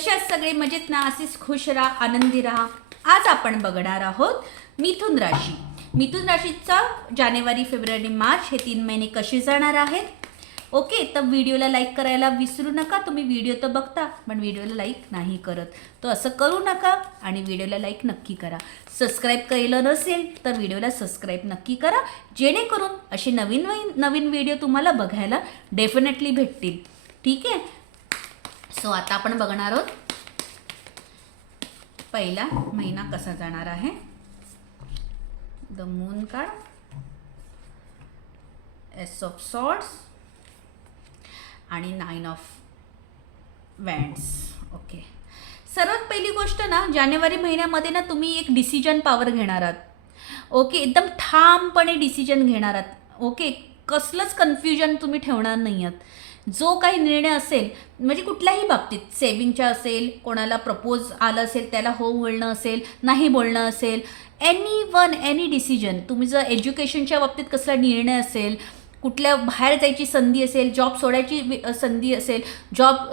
कशा सगळे मजेत ना? असेच खुश राहा, आनंदी राहा. आज आपण बघणार आहोत मिथुन राशी. मिथुन राशीचा जानेवारी, फेब्रुवारी, मार्च हे 3 महिने कसे जाणार आहेत. ओके, तर व्हिडिओला लाईक करायला विसरू नका. तुम्ही व्हिडिओ तर बघता पण व्हिडिओला लाईक नाही करत, तर असं करू नका आणि व्हिडिओला लाईक नक्की करा. सबस्क्राईब केलं नसेल तर व्हिडिओला सबस्क्राईब नक्की करा, जेणेकरून असे नवीन नवीन व्हिडिओ तुम्हाला बघायला डेफिनेटली भेटतील. ठीक आहे. सो आता आपण बघणार आहोत पहिला महिना कसा जाणार आहे. The moon card, S of swords आणि 9 ऑफ वँड्स. ओके, सर्वात पहिली गोष्ट ना, जानेवारी महिन्यामध्ये ना तुम्ही एक डिसिजन पॉवर घेणार आहात. ओके, एकदम ठामपणे डिसिजन घेणार आहात. ओके, कसलंच कन्फ्युजन तुम्ही ठेवणार नाही आहात. जो काही निर्णय असेल, म्हणजे कुठल्याही बाबतीत, सेविंगच्या असेल, कोणाला प्रपोज आलं असेल त्याला हो बोलणं असेल, नाही बोलणं असेल, एनी डिसिजन. तुम्ही जर एज्युकेशनच्या बाबतीत कसला निर्णय असेल, कुठल्या बाहेर जायची संधी असेल, जॉब सोडायची संधी असेल,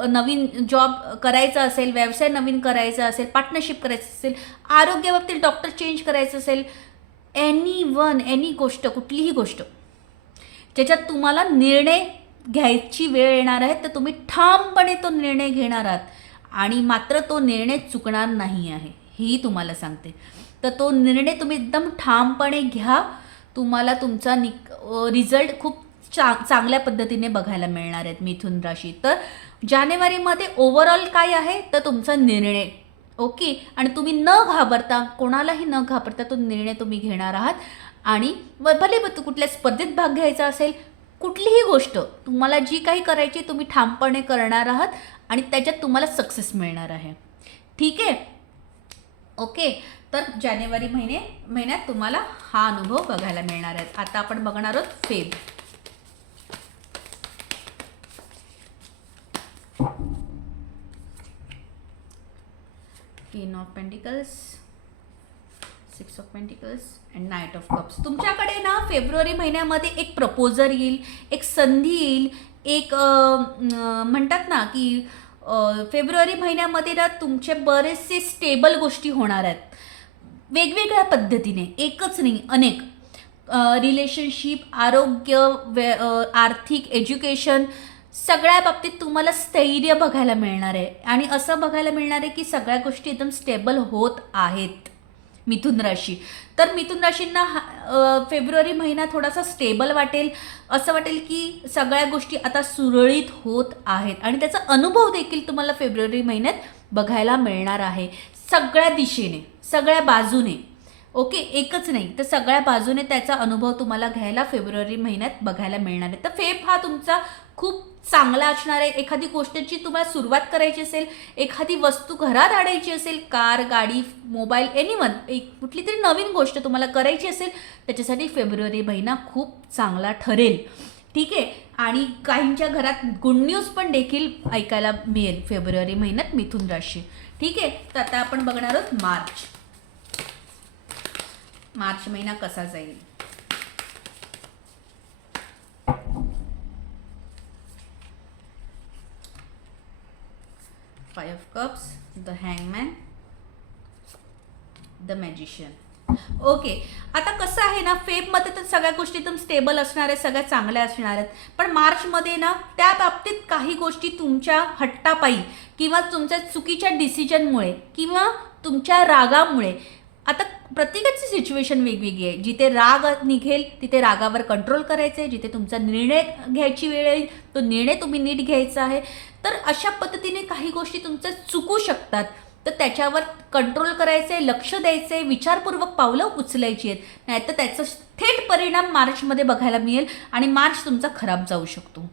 नवीन जॉब करायचा असेल, व्यवसाय नवीन करायचा असेल, पार्टनरशिप करायचं असेल, आरोग्याबाबतीत डॉक्टर चेंज करायचं असेल, एनी गोष्ट, कुठलीही गोष्ट ज्याच्यात तुम्हाला निर्णय घ्यायची वेळ येणार आहे, तर तुम्ही ठामपणे तो निर्णय घेणार आहात आणि मात्र तो निर्णय चुकणार नाही आहे, हेही तुम्हाला सांगते. तर तो निर्णय तुम्ही एकदम ठामपणे घ्या. तुम्हाला तुमचा रिझल्ट खूप चांगल्या पद्धतीने बघायला मिळणार आहेत मिथुन राशी. तर जानेवारीमध्ये ओव्हरऑल काय आहे, तर तुमचा निर्णय. ओके, आणि तुम्ही न घाबरता, कोणालाही न घाबरता तो निर्णय तुम्ही घेणार आहात. आणि भले कुठल्या स्पर्धेत भाग घ्यायचा असेल, कुठलीही गोष्ट तुम्हाला जी काही करायची तुम्ही ठामपणे करणार आहात आणि त्याच्यात तुम्हाला सक्सेस मिळणार आहे. ठीक आहे. ओके, तर जानेवारी महिन्यात तुम्हाला हा अनुभव बघायला मिळणार आहे. आता आपण बघणार आहोत Feb. Queen of pentacles, 6 of pentacles and night of cups. तुमच्याकडे ना फेब्रुवारी महिन्यामध्ये एक प्रपोजल येईल, एक संधी येईल, एक म्हणतात ना की फेब्रुवारी महिन्यामध्ये ना तुमचे बरेचसे स्टेबल गोष्टी होणार आहेत, वेगवेगळ्या पद्धतीने, एकच नाही, अनेक. रिलेशनशिप, आरोग्य, आर्थिक, एज्युकेशन, सगळ्या बाबतीत तुम्हाला स्थैर्य बघायला मिळणार आहे. आणि असं बघायला मिळणार आहे की सगळ्या गोष्टी एकदम स्टेबल होत आहेत मिथुन राशी. तर मिथुन राशींना फेब्रुवारी महिना थोडासा स्टेबल वाटेल. असं वाटेल की सगळ्या गोष्टी आता सुरळीत होत आहेत आणि त्याचा अनुभव देखील तुम्हाला फेब्रुवारी महिन्यात बघायला मिळणार आहे, सगळ्या दिशेने, सगळ्या बाजूने. ओके, एकच नाही तर सगळ्या बाजूने त्याचा अनुभव तुम्हाला घ्यायला फेब्रुवारी महिन्यात बघायला मिळणार आहे. तर फेब हा तुमचा खूप चांगला असणार आहे. एखादी गोष्टीची तुम्हाला सुरुवात करायची असेल, एखादी वस्तू घरात आणायची असेल, कार, गाडी, मोबाईल, एनीवन, कुठली तरी नवीन गोष्ट तुम्हाला करायची असेल, त्याच्यासाठी फेब्रुवारी महिना खूप चांगला ठरेल. ठीक आहे. आणि काहींच्या घरात गुड न्यूज पण देखील ऐकायला मिळेल फेब्रुवारी महिन्यात मिथुन राशी. ठीक आहे. तर आता आपण बघणार आहोत मार्च महिना कसा जाईल. Five of cups, the हँगमॅन, the magician. Okay, आता कसं आहे ना, फेबमध्ये तर सगळ्या गोष्टी एकदम स्टेबल असणार आहेत, सगळ्या चांगल्या असणार आहेत. पण मार्चमध्ये ना त्या बाबतीत काही गोष्टी तुमच्या हट्टापायी किंवा तुमच्या चुकीच्या डिसिजनमुळे किंवा तुमच्या रागामुळे, आता प्रत्येकाची सिच्युएशन वेगवेगळी आहे. जिथे राग निघेल तिथे रागावर कंट्रोल करायचं आहे, जिथे तुमचा निर्णय घ्यायची वेळ येईल तो निर्णय तुम्ही नीट घ्यायचा आहे. तर अशा पद्धतीने काही गोष्टी तुमच्या चुकू शकतात, तर त्याच्यावर कंट्रोल करायचं आहे, लक्ष द्यायचं आहे, विचारपूर्वक पावलं उचलायची आहेत, नाहीतर त्याचा थेट परिणाम मार्चमध्ये बघायला मिळेल आणि मार्च तुमचा खराब जाऊ शकतो.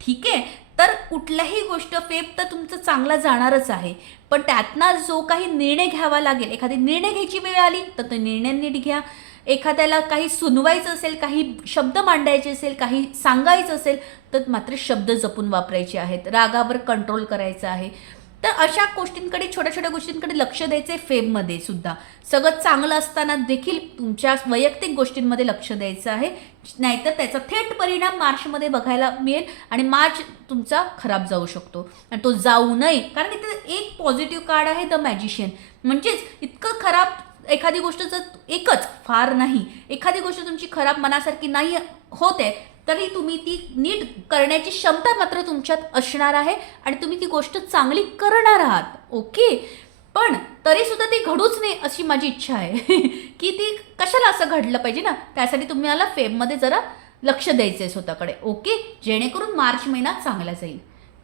ठीक आहे. तर कुठल्याही गोष्ट फेब तर तुमचं चांगला जाणारच आहे, पण त्यातनं जो काही निर्णय घ्यावा लागेल, एखादी निर्णय घ्यायची वेळ आली तर तो निर्णय नीट घ्या. एखाद्याला काही सुनवायचं असेल, काही शब्द मांडायचे असेल, काही सांगायचं असेल, तर मात्र शब्द जपून वापरायचे आहेत, रागावर कंट्रोल करायचं आहे. तर अशा गोष्टींकडे, छोट्या छोट्या गोष्टींकडे लक्ष द्यायचं आहे फेबमध्ये सुद्धा. सगळं चांगलं असताना देखील तुमच्या वैयक्तिक गोष्टींमध्ये लक्ष द्यायचं आहे, नाहीतर त्याचा थेट परिणाम मार्चमध्ये बघायला मिळेल आणि मार्च तुमचा खराब जाऊ शकतो. आणि तो जाऊ नये, कारण इथे एक पॉझिटिव्ह कार्ड आहे द मॅजिशियन. म्हणजेच इतकं खराब एखादी गोष्ट जर एकच फार नाही, एखादी गोष्ट तुमची खराब मनासारखी नाही होते, तरी तुम्ही ती नीट करण्याची क्षमता मात्र तुमच्यात असणार आहे आणि तुम्ही ती गोष्ट चांगली करणार आहात. ओके, पण तरीसुद्धा ती घडूच नाही अशी माझी इच्छा आहे की ती कशाला असं घडलं पाहिजे ना, त्यासाठी तुम्हाला फेबमध्ये जरा लक्ष द्यायचं आहे स्वतःकडे. ओके, जेणेकरून मार्च महिना चांगला जाईल.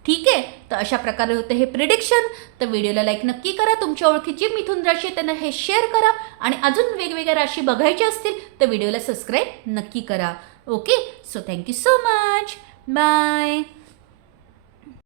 ठीक आहे, तर अशा प्रकारे होतं हे प्रिडिक्शन. तर व्हिडिओला लाईक नक्की करा, तुमच्या ओळखी जी मिथुन राशी आहे त्यांना हे शेअर करा आणि अजून वेगवेगळ्या राशी बघायच्या असतील तर व्हिडिओला सबस्क्राईब नक्की करा. Okay, so thank you so much, bye.